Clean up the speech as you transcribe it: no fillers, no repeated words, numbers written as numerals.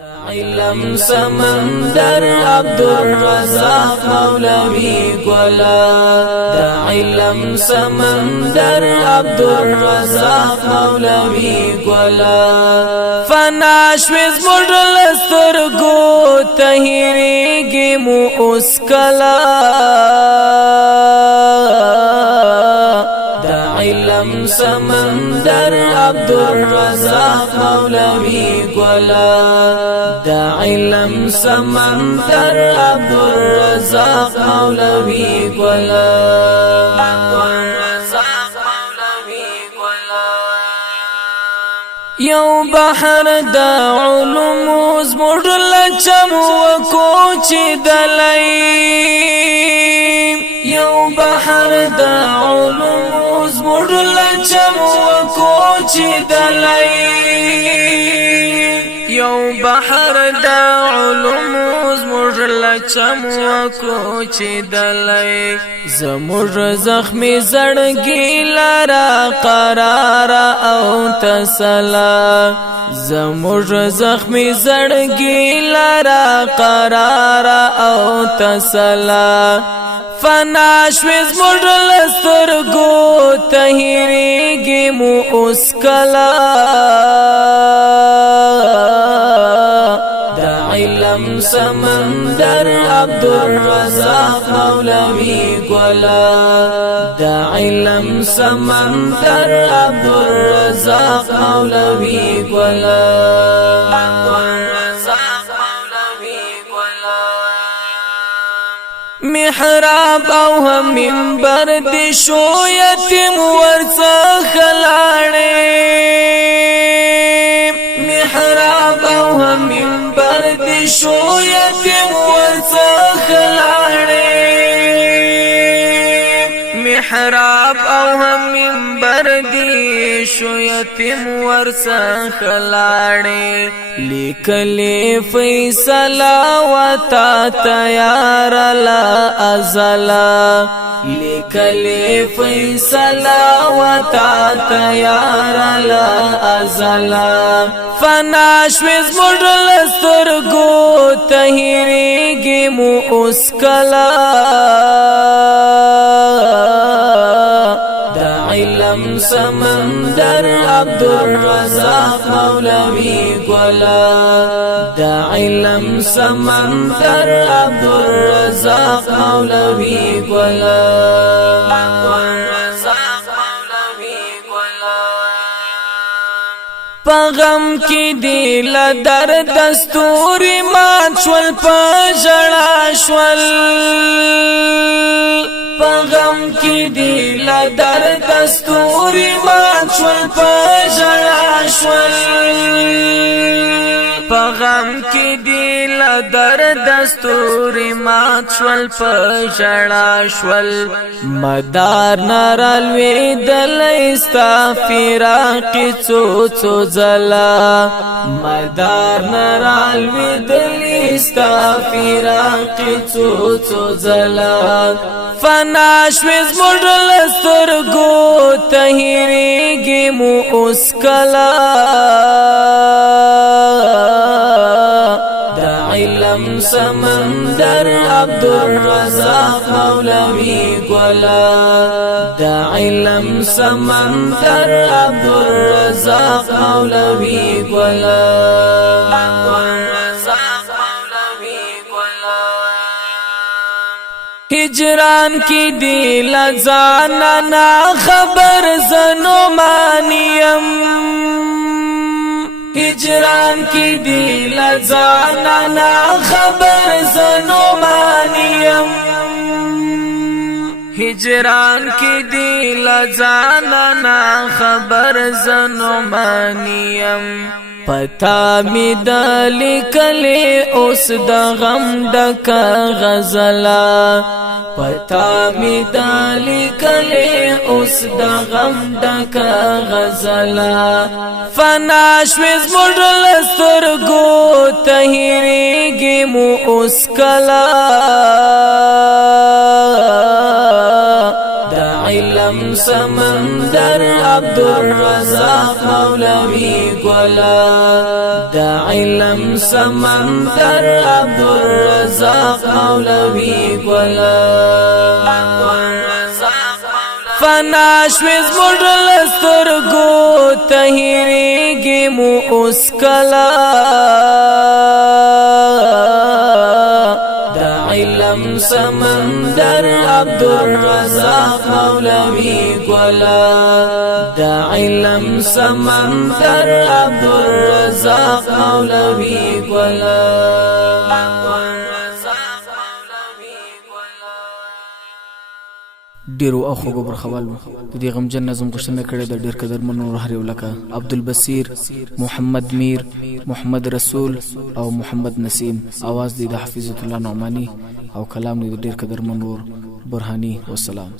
علم سمندر عبدالرزاق مولوی گولا دا علم سمندر عبدالرزاق مولوی گولا فناشوز مدلسترگو تهیریگی مو اسکلا علم سمندر عبدالرزاق مولوی گولا دا علم سمندر عبدالرزاق مولوی گولا یو بحر دا علوم زموږ چم وکوچی دلی یو بحر دا علوم زموږ چم وکوچی دلی یو بحر دا علوم زموږ چم وکوچی دلی زموږ زخمی زړګي لرا قرار او تسلا زموږ زخمی زړګي لرا قرار او تسلا فناشوز زموږ لسترګو تهیریږي مو اسکلا علم سمندر عبدالرزاق مولوی گولا دا علم سمندر عبدالرزاق مولوی گولا محراب او هم منبر دی شو یتیم ورڅخه لاړې محراب او هم منبر دی شو یتیم ورڅخه لاړې محراب او هم منبر دی شو یتیم ورڅخه لاړې لیکلی فیصله وتا تیار لا ازلا لیکلی فیصله وتا تیار لا ازلا فناشوز زموږ لسترګو تهیریږي مو اسکلا علم سمندر عبدالرزاق مولوی گولا دا علم سمندر عبدالرزاق مولوی گولا پغم کی دیل در دستوری مات شول پجڑا شول پغم کی دیل در دستوری مات شول پجڑا شول پغم کی دیل در دستوری مات شول پجڑا شول مدار نرالوی دل استا فراقی چو زلا مدار نرالوی دل استا فراقی چو زلا فناشوز زموږ لسترګو تهیریږي مو اسکلا علم سمندر عبدالرزاق مولوی گولا دا علم سمندر عبدالرزاق مولوی گولا ہجران کی دیل زاننا خبر زنو مانیم ہجران کی دیل زاننا خبر زنو مانیم ہجران کی دیل زاننا خبر زنو مانیم پتا می دلی کلی اوس د غم ډک غزلا پتا می دلی کلی اوس د غم ډک غزلا فناشوز زموږ لسترګو تهیریږي مو اسکلا دا علم علم سمندر عبدالرزاق مولوی ګلا د علم سمندر عبدالرزاق مولوی ګلا فناش مز مړل سترګو تهریږي مو اوس کلا علم سمندر عبدالرزاق مولوی ګلا د علم سمندر عبدالرزاق مولوی ګلا ډیرو او خوګو برخوالو د دې غمجن نظم غوښتنه کړې د ډیر قدر منور هر یو لکه عبدالبصیر محمد میر محمد رسول او محمد نسیم اواز دی د حفیظ الله نعمانی او کلام دی د ډیر قدر منور برهانی والسلام